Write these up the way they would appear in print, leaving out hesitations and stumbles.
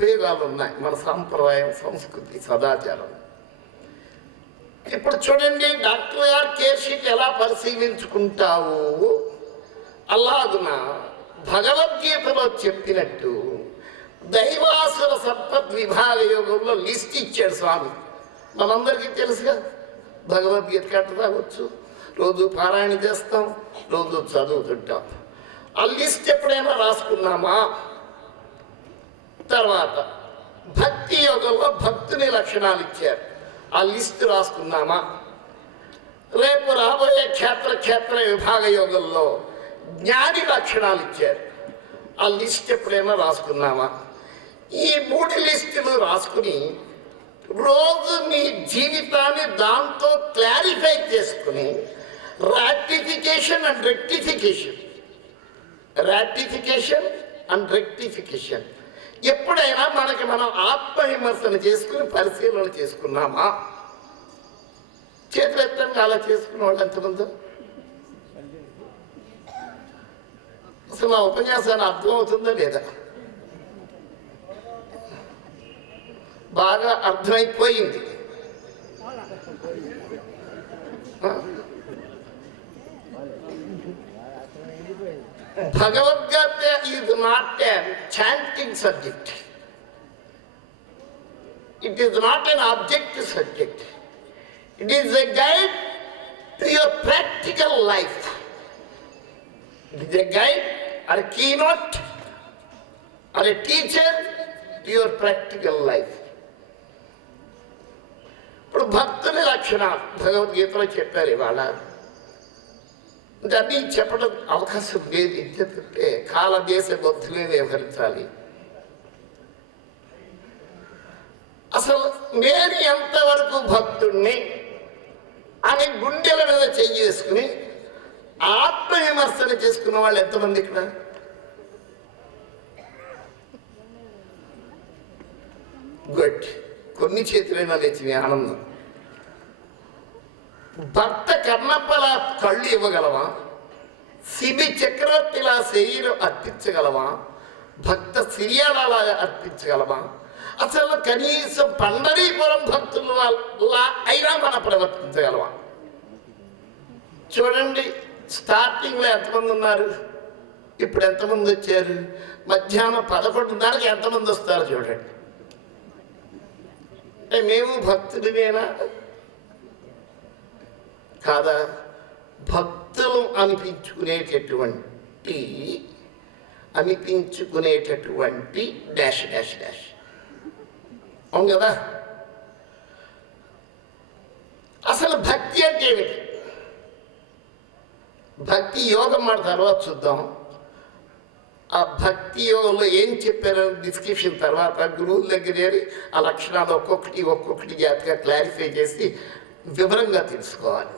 ఉపయోగాలు ఉన్నాయి మన సంప్రదాయం, సంస్కృతి, సదాచారం. ఇప్పుడు చూడండి, డాక్టర్ గారు కేర్ షీట్ ఎలా పరిశీలించుకుంటావు, అలాగున భగవద్గీతలో చెప్పినట్టు దైవాసుర సత్పత్ విభాగ యోగంలో లిస్ట్ ఇచ్చాడు స్వామి. మనందరికీ తెలుసుగా, భగవద్గీత కట్ట రావచ్చు, రోజు పారాయణ చేస్తాం, రోజు చదువుతుంటాం. ఆ లిస్ట్ ఎప్పుడైనా రాసుకున్నామా? తర్వాత భక్తి యోగంలో భక్తుని లక్షణాలు ఇచ్చారు, ఆ లిస్ట్ రాసుకున్నామా? రేపు రాబోయే క్షేత్ర విభాగ యోగంలో జ్ఞాని లక్షణాలు ఇచ్చారు, ఆ లిస్ట్ ఎప్పుడైనా రాసుకున్నామా? ఈ 3 లిస్టులు రాసుకుని రోజు మీ జీవితాన్ని దాంతో క్లారిఫై చేసుకుని రాటిఫికేషన్ అండ్ రెక్టిఫికేషన్ ఎప్పుడైనా మనకి మనం ఆత్మవిమర్శన చేసుకుని పరిశీలన చేసుకున్నామా? చేతులు ఎత్తంగా అలా చేసుకున్న వాళ్ళు ఎంతమంది? అసలు నా ఉపన్యాసాన్ని అర్థమవుతుందా లేదా? బాగా అర్థమైపోయింది. Bhagavad Gita is not a chanting subject, it is not an objective subject, it is a guide to your practical life. It is a guide or a keynote or a teacher to your practical life. ఇప్పుడు భక్తుని లక్షణాలు భగవద్గీతలో చెప్పారు. ఇవాళ దాన్ని చెప్పడం అవకాశం లేదు, ఎందుకంటే కాలదేశ బుద్ధులే వ్యవహరించాలి. అసలు నేను ఎంతవరకు భక్తుణ్ణి అని గుండెల మీద చేసుకుని ఆత్మవిమర్శన చేసుకున్న వాళ్ళు ఎంతమంది ఇక్కడ? గుడ్, కొన్ని చేతులైనా లేచిన ఆనందం. భక్త కర్ణప్పల కళ్ళు ఇవ్వగలవా? శిబి చక్రవర్తిలా శరీరం అర్పించగలవా? భక్త సిరియాలలాగా అర్పించగలవా? అసలు కనీసం పండరీపురం భక్తుల వల్ల అయినా మనం ప్రవర్తించగలవా? చూడండి, స్టార్టింగ్లో ఎంతమంది ఉన్నారు, ఇప్పుడు ఎంతమంది వచ్చారు? మధ్యాహ్నం 11:30కి ఎంతమంది వస్తారు చూడండి. మేము భక్తుడివేనా కాదా? భక్తులు అనిపించుకునేటటువంటి డాష్ డాష్ డాష్ అవును కదా? అసలు భక్తి అంటే ఏమిటి? భక్తి యోగం మన తర్వాత చూద్దాం. ఆ భక్తి యోగంలో ఏం చెప్పారో డిస్క్రిప్షన్ తర్వాత గురువుల దగ్గర ఆ లక్షణాలు ఒక్కొక్కటి జాతిగా క్లారిఫై చేసి వివరంగా తెలుసుకోవాలి.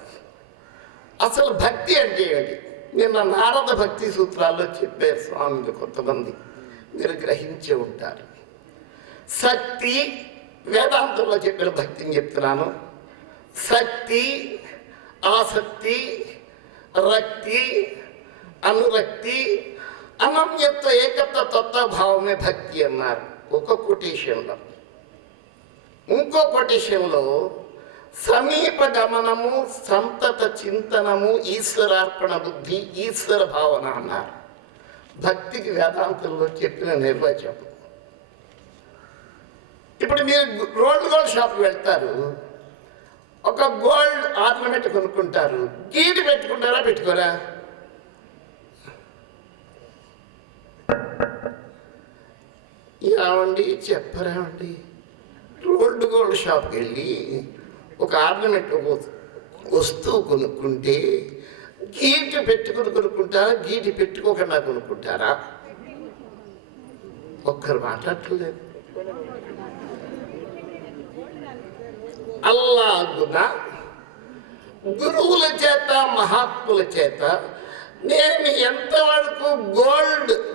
అసలు భక్తి అంటే ఏమిటి? నిన్న నారద భక్తి సూత్రాల్లో చెప్పారు స్వామిలు, కొంతమంది మీరు గ్రహించే ఉంటారు. శక్తి వేదాంతంలో చెప్పిన భక్తిని చెప్తున్నాను. శక్తి, ఆసక్తి, రక్తి, అనురక్తి, అనన్యత్వ, ఏకత్వ, తత్వభావమే భక్తి అన్నారు ఒక కొటేషన్లో. ఇంకో కొటేషన్లో సమీప గమనము, సంతత చింతనము, ఈశ్వరార్పణ బుద్ధి, ఈశ్వర భావన అన్నారు. భక్తికి వేదాంతంలో చెప్పిన నిర్వచనం. ఇప్పుడు మీరు గోల్డ్ షాప్కి వెళ్తారు, ఒక గోల్డ్ ఆర్నమెంట్ కొనుక్కుంటారు, గీటి పెట్టుకుంటారా పెట్టుకోరా? ఏమండి చెప్పరామండి? గోల్డ్ షాప్కి వెళ్ళి ఒక ఆర్నమెంట్ వస్తువు కొనుక్కుంటే గీటి పెట్టుకుని కొనుక్కుంటారా, గీటి పెట్టుకోకుండా కొనుక్కుంటారా? ఒక్కరు మాట్లాడలేదు. అల్లాగున గురువుల చేత, మహాత్ముల చేత నేను ఎంతవరకు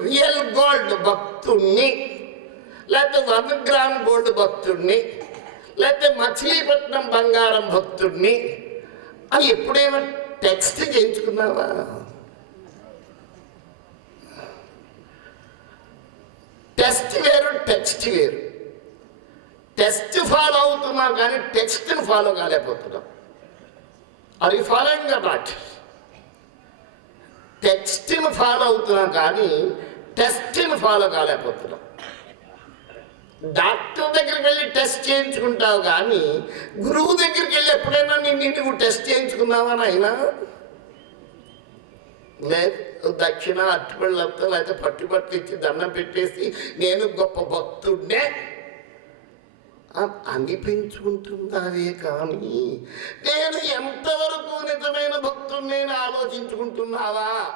రియల్ గోల్డ్ భక్తుణ్ణి, లేకపోతే 1 గ్రామ్ గోల్డ్ భక్తుణ్ణి, లేకపోతే మచిలీపట్నం బంగారం భక్తుడిని అని ఎప్పుడైనా టెక్స్ట్ చేయించుకున్నావా? టెస్ట్ వేరు, టెక్స్ట్ వేరు. టెక్స్ట్ ఫాలో అవుతున్నాం కానీ టెక్స్ట్ని ఫాలో కాలేకపోతున్నాం. అది ఫాలోయింగ్ నాట్. టెక్స్ట్ని ఫాలో అవుతున్నాం కానీ టెస్ట్ని ఫాలో కాలేకపోతున్నాం. డాక్టర్ దగ్గరికి వెళ్ళి టెస్ట్ చేయించుకుంటావు కానీ గురువు దగ్గరికి వెళ్ళి ఎప్పుడైనా నువ్వు టెస్ట్ చేయించుకున్నావా అయినా లేదు. దక్షిణ అట్టుపళ్ళతో లేకపోతే పట్టు ఇచ్చి దండం పెట్టేసి నేను గొప్ప భక్తుడినే అనిపించుకుంటున్నావే కానీ నేను ఎంతవరకు నిజమైన భక్తుడిని ఆలోచించుకుంటున్నావా?